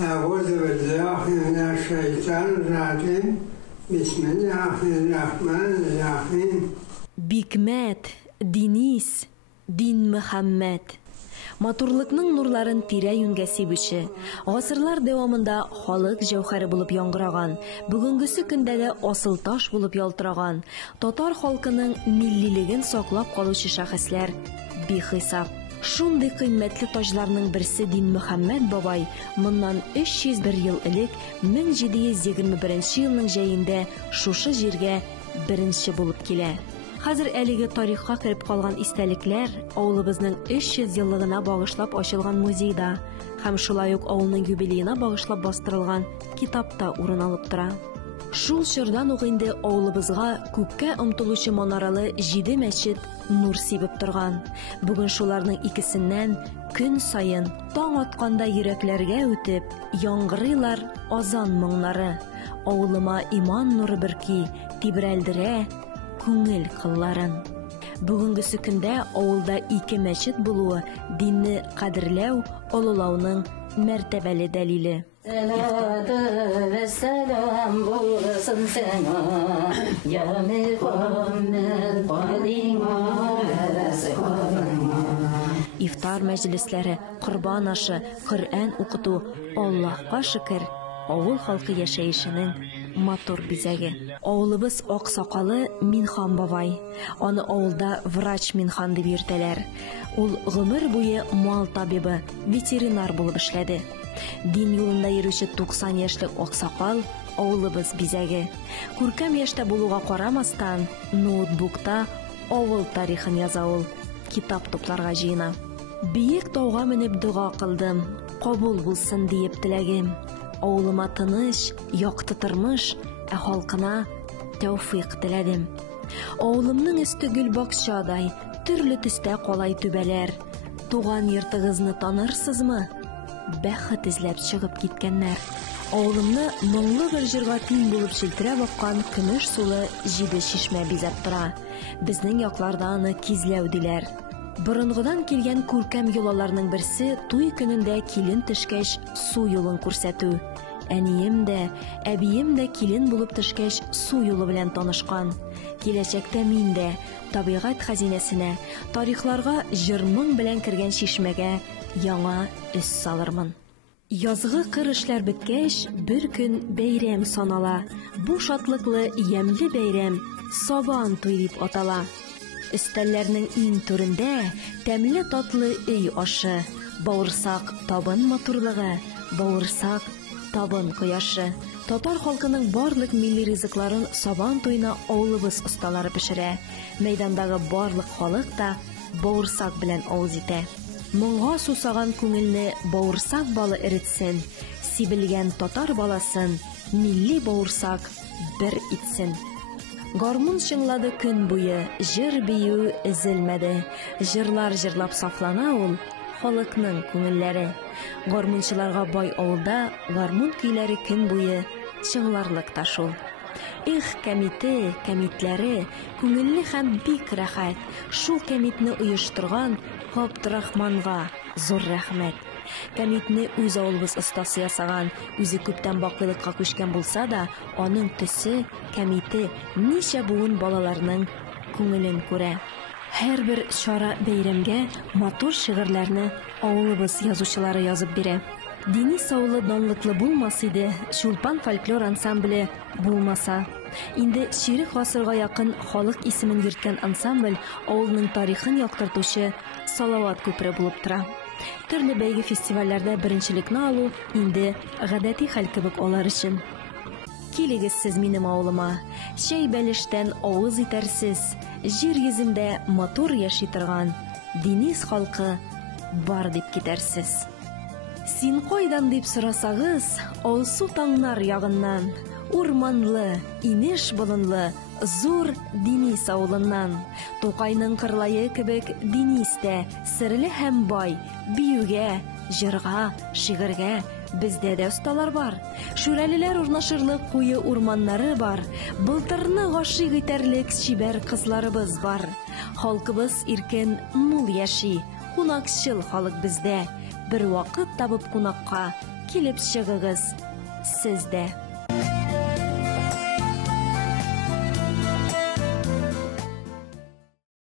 أعوذ بالله من الشيطان الرجيم بسم الله الرحمن الرحيم Бикмәт, Денис, Дин Мөхәммәд. Матурлыкның нурларын тирә-юньгә сибүче, гасырлар дәвамында халык җәүһәре булып яңгыраган, бүгенгесе көндә дә асыл таш булып ялтыраган, татар халкының миллилеген саклап калучы шәхесләр бихисап. Шундый кыйммәтле таҗларның берсе Дин Мөхәммәд бабай моннан 301 ел элек 1721 елның җәендә шушы җиргә беренче булып килә. Хәзер әлеге тарихка кереп калган истәлекләр авылыбызның 300 еллыгына багышлап ачылган музейда һәм шулай ук авылның юбилеена багышлап бастырылган китапта урын алып тора. Шул чордан ук инде авылыбызга күккә омтылучы манаралы 7 мәчет нур сибеп торган. Бүген шуларның икесеннән көн сайын таң атканда йөрәкләргә үтеп, яңгырыйлар азан моңнары. Авылыма иман нуры бөрки, тибрәлдерә күңел кылларын. Бүгенгесе көндә авылда 2 мәчет булуы динне кадерләү, олылауның мәртәбәле дәлиле. Сәлам булсын сиңа, я Мөхәммәд калима. Ифтар мәҗлесләре, корбан ашы, Коръән укыту, Аллаһка шөкер, авыл халкы яшәешенең матур бизәге. Авылыбыз аксакалы Минхан бабай. Аны авылда врач Минхан дип йөртәләр. Ул гомер буе мал табибы, ветеринар булып эшләде. Дин юлында йөрүче 90 яшьлек аксакал авылыбыз бизәге. Күркәм яшьтә булуга карамастан, ноутбукта авыл тарихын яза ул, китап тупларга җыена. Биек тауга менеп дуга кылдым, кабул булсын диеп теләгем. Авылыма тыныч, якты тормыш, халкына тәүфыйк теләдем. Авылымның өсте гөл бакчадай, төрле төстә калай түбәләр. Туган йортыгызны танырсызмы? Бәхет эзләп чыгып киткәннәр. Авылымны моңлы бер җырга тиң булып челтерәп аккан көмеш сулы 7 чишмә бизәп тора. Безнең якларда аны кизләү диләр. Борынгыдан килгән күркәм йолаларның берсе туй көнендә килен төшкәч су юлын күрсәтү. Әнием дә, әбием дә килен булып төшкәч су юлы белән танышкан. Киләчәктә мин дә табигать хәзинәсенә, тарихларга җыр-моң белән кергән чишмәгә яңа өс салырмын. Язгы кыр эшләр беткәч, бер көн бәйрәм санала. Бу шатлыклы ямьле бәйрәм Сабан туй дип атала. Өстәлләрнең иң түрендә тәмле татлы өй ашы, бавырсак табын матурлыгы, бавырсак табын кояшы. Татар халкының барлык милли ризыкларын Сабан туйына авылыбыз осталары пешерә. Мәйдандагы барлык халык та бавырсак белән авыз итә. Моңга сусаган күңелне бавырсак балы эретсен, сибелгән татар баласын милли бавырсак бер итсен. Гармун шыңлады көн буе, җыр бию эзелмәде. Җырлар җырлап сафлана ул халыкның күңелләре. Гармунчыларга бай авылда гармун көйләре көн буе чыңларлык та шул. Их, кәмите, кәмитләре, күңелле һәм бик рәхәт. Шул кәмитне оештырган Габдрахманга зур рәхмәт. Кәмитне үз авылыбыз остасы ясаган, үзе күптән бакыйлыкка күчкән булса да, аның төсе, кәмите ничә буын балаларның күңелен күрә. Һәрбер чара бәйрәмгә матур шигырьләрне авылыбыз язучылары язып бирә. Денис авылы данлыклы булмас иде, Чулпан фольклор ансамбле булмаса. Инде ширек гасырга якын халык исемен йөрткән ансамбль авылның тарихын яктыртучы Салават күпре булып тора. Төрле бәйге фестивальләрдә беренчелекне алу инде гадәти хәл кебек алар өчен. Килегез сез минем авылыма, чәй бәлештән авыз итәрсез, җир йөзендә матур яши торган Денис халкы бар дип китәрсез. Син кайдан дип сорасагыз, алсу таңнар ягыннан, урманлы, инеш болынлы, зур Денис авылыннан. Тукайның кырлайы кебек Денис тә серле һәм бай, биюгә, җырга, шигырьгә бездә дә осталар бар. Шүрәлеләр урнашырлык куе урманнары бар. Былтырны гашыйк итәрлек чибәр кызларыбыз бар. Халкыбыз иркен, мул яши, кунакчыл халык бездә. Бер вакыт табып кунакка килеп чыгыгыз. Сездә